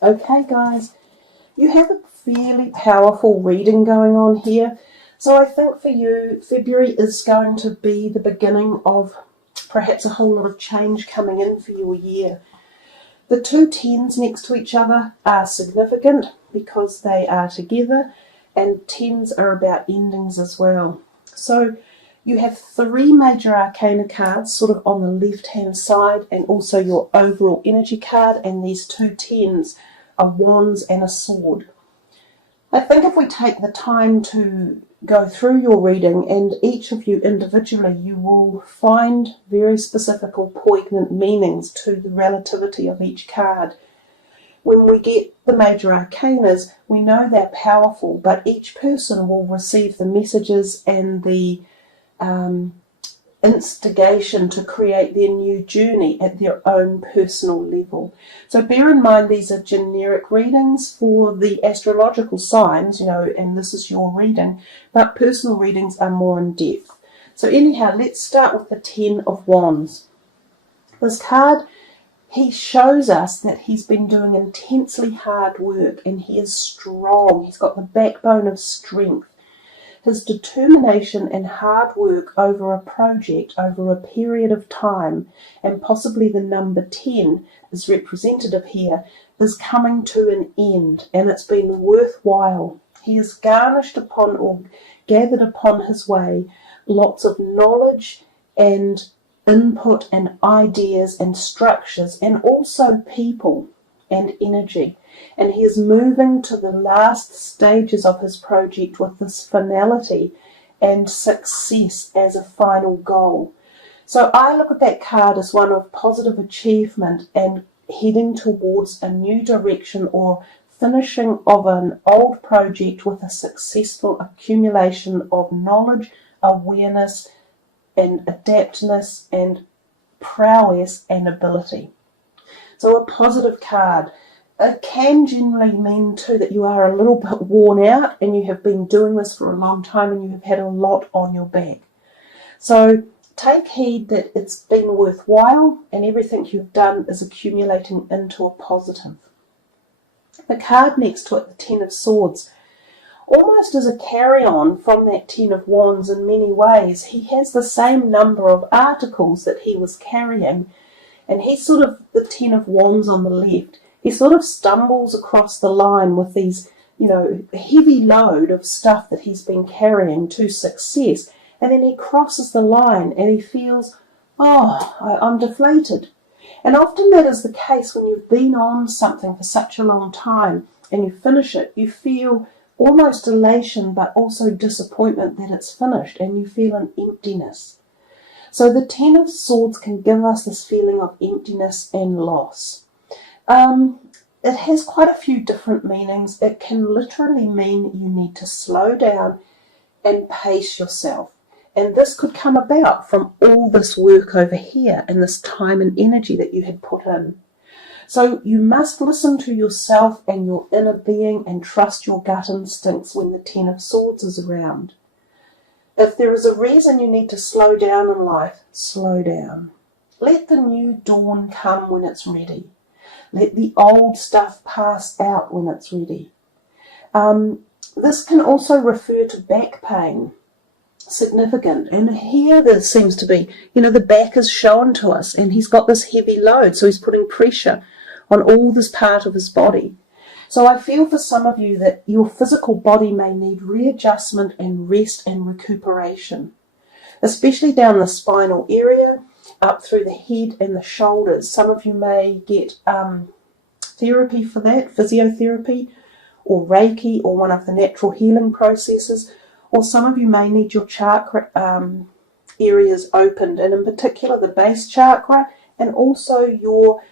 Okay, guys, you have a fairly powerful reading going on here. So I think for you, February is going to be the beginning of perhaps a whole lot of change coming in for your year. The two tens next to each other are significant because they are together, and tens are about endings as well. So you have three major arcana cards sort of on the left-hand side, and also your overall energy card, and these two tens are wands and a sword. I think if we take the time to go through your reading, and each of you individually, you will find very specific or poignant meanings to the relativity of each card. When we get the major arcanas, we know they're powerful, but each person will receive the messages and the instigation to create their new journey at their own personal level. So bear in mind these are generic readings for the astrological signs, and this is your reading, but personal readings are more in depth. So anyhow, let's start with the Ten of Wands. This card, he shows us that he's been doing intensely hard work and he is strong. He's got the backbone of strength. His determination and hard work over a project, over a period of time, and possibly the number 10 is representative here, is coming to an end, and it's been worthwhile. He has garnished upon or gathered upon his way lots of knowledge and input and ideas and structures, and also people and energy. And he is moving to the last stages of his project with this finality and success as a final goal. So I look at that card as one of positive achievement and heading towards a new direction or finishing of an old project with a successful accumulation of knowledge, awareness, and adaptness and prowess and ability. So a positive card. It can generally mean too that you are a little bit worn out and you have been doing this for a long time and you have had a lot on your back. So take heed that it's been worthwhile and everything you've done is accumulating into a positive. The card next to it, the Ten of Swords, almost as a carry-on from that Ten of Wands in many ways, he has the same number of articles that he was carrying, and he's sort of the Ten of Wands on the left. He sort of stumbles across the line with these, heavy load of stuff that he's been carrying to success. And then he crosses the line and he feels, I'm deflated. And often that is the case when you've been on something for such a long time and you finish it. You feel almost elation but also disappointment that it's finished, and you feel an emptiness. So the Ten of Swords can give us this feeling of emptiness and loss. It has quite a few different meanings. It can literally mean you need to slow down and pace yourself. And this could come about from all this work over here and this time and energy that you had put in. So you must listen to yourself and your inner being and trust your gut instincts when the Ten of Swords is around. If there is a reason you need to slow down in life, slow down. Let the new dawn come when it's ready. Let the old stuff pass out when it's ready. This can also refer to back pain. Significant. And here there seems to be, the back is shown to us and he's got this heavy load, so he's putting pressure on all this part of his body. So I feel for some of you that your physical body may need readjustment and rest and recuperation, especially down the spinal area, up through the head and the shoulders. Some of you may get therapy for that, physiotherapy or Reiki or one of the natural healing processes, or some of you may need your chakra areas opened, and in particular the base chakra and also your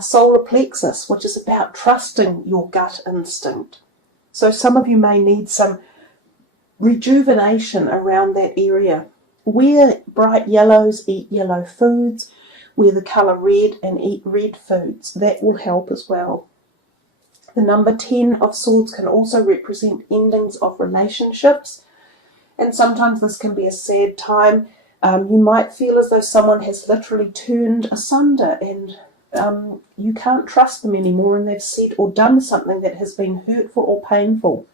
solar plexus, which is about trusting your gut instinct. So some of you may need some rejuvenation around that area. Wear bright yellows, eat yellow foods, wear the colour red and eat red foods. That will help as well. The number 10 of Swords can also represent endings of relationships, and sometimes this can be a sad time. You might feel as though someone has literally turned asunder and you can't trust them anymore, and they've said or done something that has been hurtful or painful.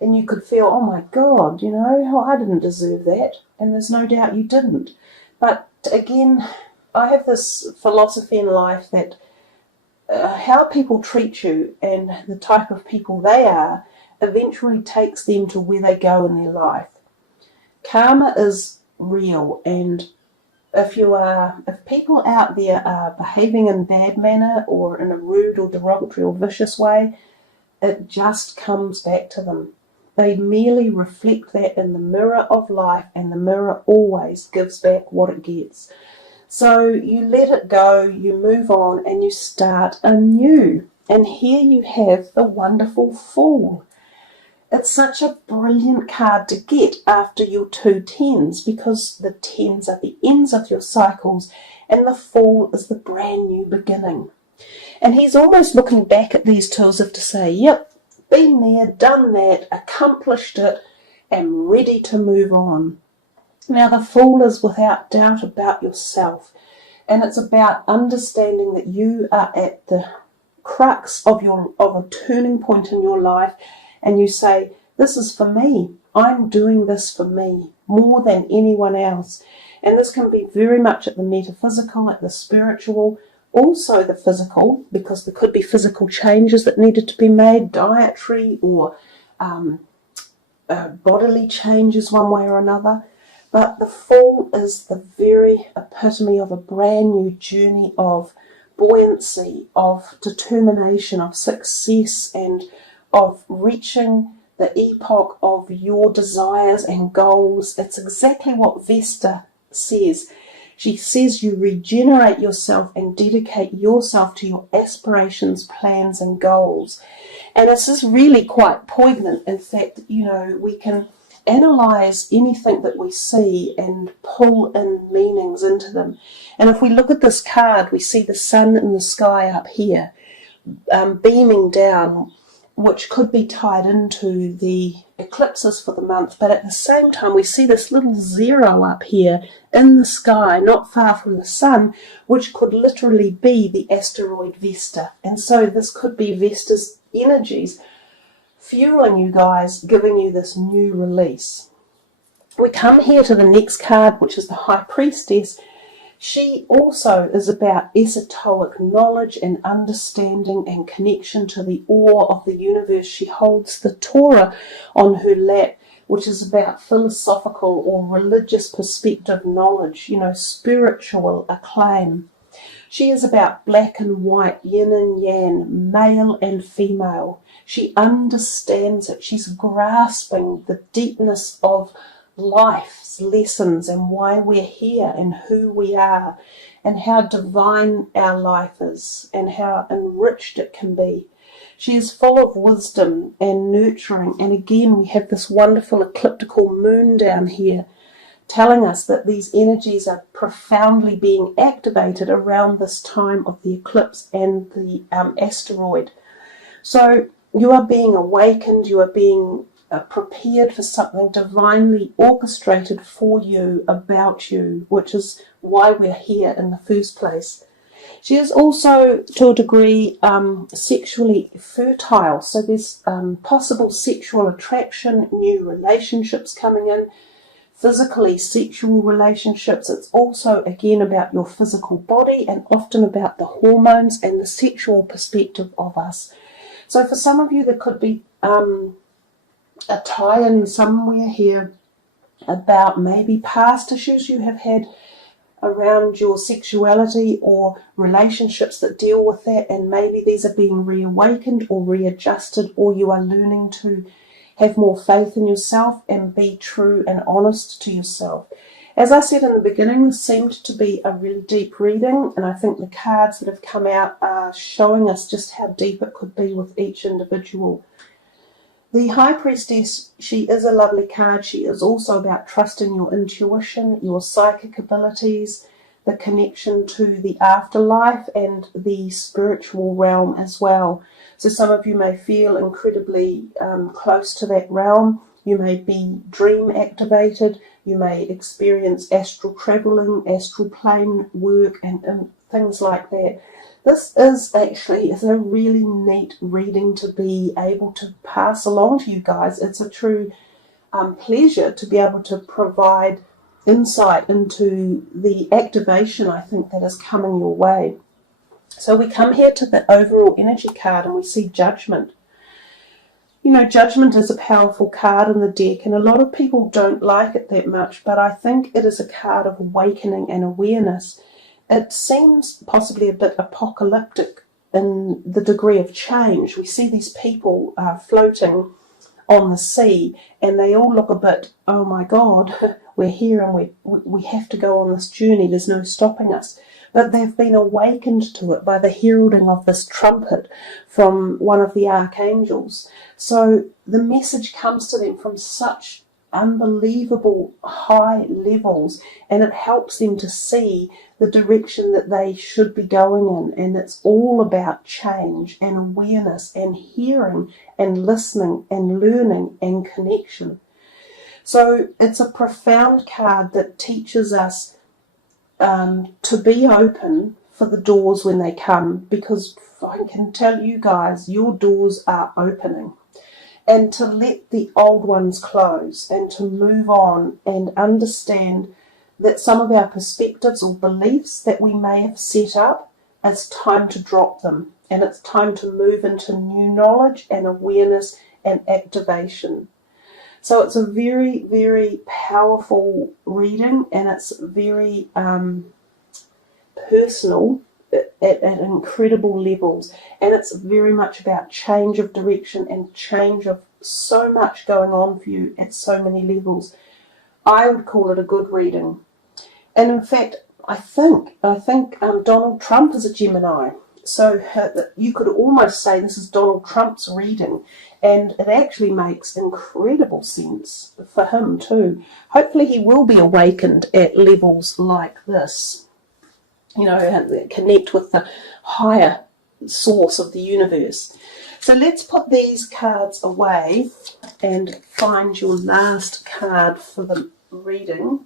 And you could feel, oh my God, I didn't deserve that. And there's no doubt you didn't. But again, I have this philosophy in life that how people treat you and the type of people they are eventually takes them to where they go in their life. Karma is real, and if people out there are behaving in bad manner or in a rude or derogatory or vicious way, it just comes back to them. They merely reflect that in the mirror of life, and the mirror always gives back what it gets. So you let it go, you move on, and you start anew. And here you have the wonderful Fool. It's such a brilliant card to get after your 2 tens, because the tens are the ends of your cycles, and the Fool is the brand new beginning. And he's almost looking back at these two as if to say, yep, been there, done that, accomplished it, and ready to move on. Now, the Fool is without doubt about yourself, and it's about understanding that you are at the crux of a turning point in your life, and you say, this is for me. I'm doing this for me more than anyone else. And this can be very much at the metaphysical, at the spiritual, also the physical, because there could be physical changes that needed to be made, dietary or bodily changes one way or another. But the Fool is the very epitome of a brand new journey of buoyancy, of determination, of success, and of reaching the epoch of your desires and goals. It's exactly what Vesta says. She says you regenerate yourself and dedicate yourself to your aspirations, plans, and goals. And this is really quite poignant. In fact, we can analyze anything that we see and pull in meanings into them. And if we look at this card, we see the sun in the sky up here, beaming down, which could be tied into the eclipses for the month, but at the same time we see this little 0 up here in the sky not far from the sun, which could literally be the asteroid Vesta. And so this could be Vesta's energies fueling you guys, giving you this new release. We come here to the next card, which is the High Priestess. She also is about esoteric knowledge and understanding and connection to the awe of the universe. She holds the Torah on her lap, which is about philosophical or religious perspective knowledge, spiritual acclaim. She is about black and white, yin and yang, male and female. She understands it. She's grasping the deepness of life's lessons and why we're here and who we are and how divine our life is and how enriched it can be. She is full of wisdom and nurturing, and again we have this wonderful ecliptical moon down here telling us that these energies are profoundly being activated around this time of the eclipse and the asteroid. So you are being awakened, you are being prepared for something divinely orchestrated for you, about you, which is why we're here in the first place. She is also, to a degree, sexually fertile, so there's possible sexual attraction, new relationships coming in, physically sexual relationships. It's also, again, about your physical body and often about the hormones and the sexual perspective of us. So for some of you, there could be a tie-in somewhere here about maybe past issues you have had around your sexuality or relationships that deal with that, and maybe these are being reawakened or readjusted, or you are learning to have more faith in yourself and be true and honest to yourself. As I said in the beginning, this seemed to be a really deep reading, and I think the cards that have come out are showing us just how deep it could be with each individual. The High Priestess, she is a lovely card. She is also about trusting your intuition, your psychic abilities, the connection to the afterlife and the spiritual realm as well. So some of you may feel incredibly close to that realm. You may be dream activated. You may experience astral traveling, astral plane work, and things like that. This is a really neat reading to be able to pass along to you guys. It's a true pleasure to be able to provide insight into the activation, I think, that is coming your way. So we come here to the overall energy card and we see Judgment. You know, Judgment is a powerful card in the deck, and a lot of people don't like it that much, but I think it is a card of awakening and awareness. It seems possibly a bit apocalyptic in the degree of change. We see these people floating on the sea, and they all look a bit, oh my God, we're here and we have to go on this journey, there's no stopping us. But they've been awakened to it by the heralding of this trumpet from one of the archangels. So the message comes to them from such unbelievable high levels, and it helps them to see the direction that they should be going in. And it's all about change and awareness and hearing and listening and learning and connection. So it's a profound card that teaches us to be open for the doors when they come, because I can tell you guys, your doors are opening. And to let the old ones close and to move on and understand that some of our perspectives or beliefs that we may have set up, it's time to drop them. And it's time to move into new knowledge and awareness and activation. So it's a very, very powerful reading, and it's very personal at incredible levels. And it's very much about change of direction and change of so much going on for you at so many levels. I would call it a good reading. And in fact, I think Donald Trump is a Gemini. So you could almost say this is Donald Trump's reading, and it actually makes incredible sense for him too. Hopefully he will be awakened at levels like this, you know, and connect with the higher source of the universe. So let's put these cards away and find your last card for the reading.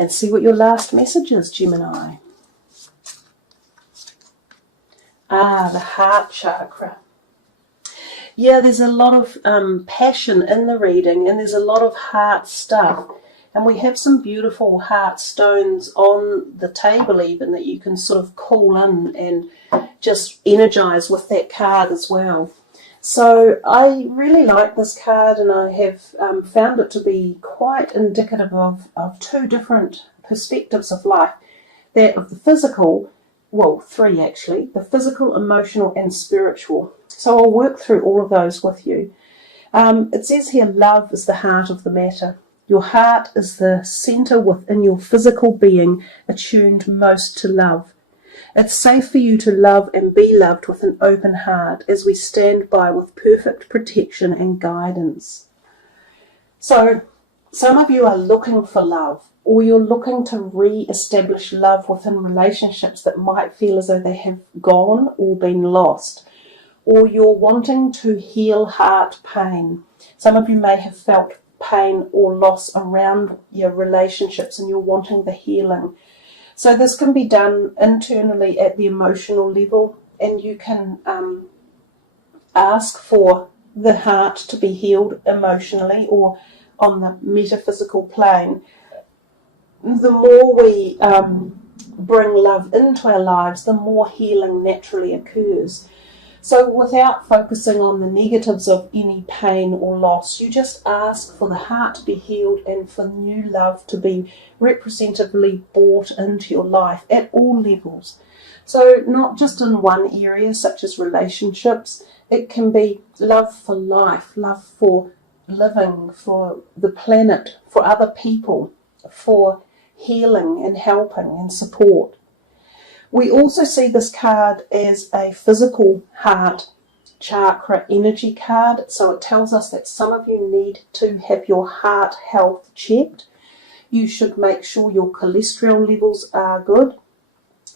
And see what your last message is, Gemini. The heart chakra. Yeah, there's a lot of passion in the reading, and there's a lot of heart stuff. And we have some beautiful heart stones on the table even that you can sort of call in and just energize with that card as well. So I really like this card, and I have found it to be quite indicative of two different perspectives of life. That of the physical, well, three actually, the physical, emotional and spiritual. So I'll work through all of those with you. It says here, love is the heart of the matter. Your heart is the center within your physical being, attuned most to love. It's safe for you to love and be loved with an open heart as we stand by with perfect protection and guidance. So some of you are looking for love, or you're looking to re-establish love within relationships that might feel as though they have gone or been lost. Or you're wanting to heal heart pain. Some of you may have felt pain or loss around your relationships and you're wanting the healing. So this can be done internally at the emotional level, and you can ask for the heart to be healed emotionally or on the metaphysical plane. The more we bring love into our lives, the more healing naturally occurs. So without focusing on the negatives of any pain or loss, you just ask for the heart to be healed and for new love to be representatively brought into your life at all levels. So not just in one area such as relationships, it can be love for life, love for living, for the planet, for other people, for healing and helping and support. We also see this card as a physical heart chakra energy card. So it tells us that some of you need to have your heart health checked. You should make sure your cholesterol levels are good,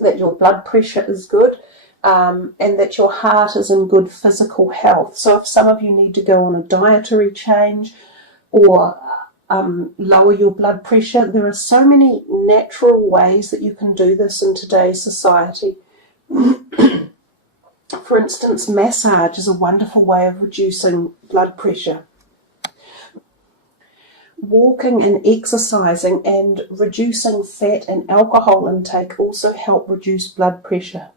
that your blood pressure is good, and that your heart is in good physical health. So if some of you need to go on a dietary change or lower your blood pressure. There are so many natural ways that you can do this in today's society. For instance, massage is a wonderful way of reducing blood pressure. Walking and exercising and reducing fat and alcohol intake also help reduce blood pressure.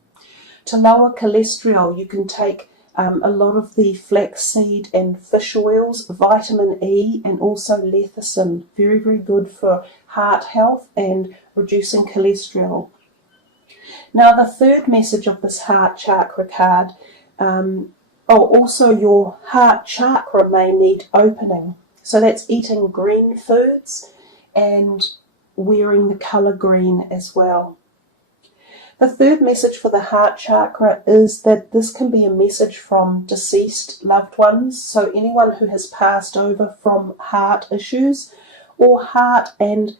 To lower cholesterol, you can take a lot of the flaxseed and fish oils, vitamin E, and also lecithin. Very, very good for heart health and reducing cholesterol. Now, the third message of this heart chakra card, also your heart chakra may need opening. So that's eating green foods and wearing the colour green as well. The third message for the heart chakra is that this can be a message from deceased loved ones. So anyone who has passed over from heart issues or heart and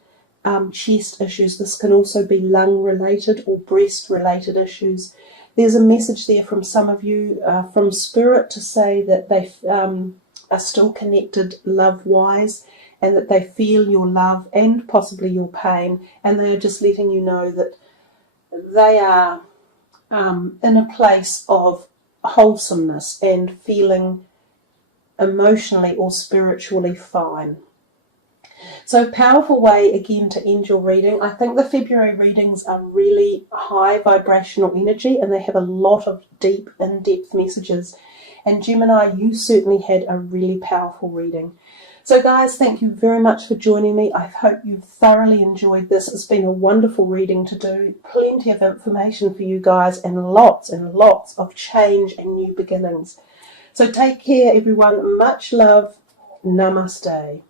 chest issues. This can also be lung related or breast related issues. There's a message there from some of you from Spirit to say that they are still connected love-wise and that they feel your love and possibly your pain, and they are just letting you know that they are in a place of wholesomeness and feeling emotionally or spiritually fine. So powerful way again to end your reading. I think the February readings are really high vibrational energy and they have a lot of deep, in-depth messages. And Gemini, you certainly had a really powerful reading. So guys, thank you very much for joining me. I hope you've thoroughly enjoyed this. It's been a wonderful reading to do. Plenty of information for you guys and lots of change and new beginnings. So take care everyone. Much love. Namaste.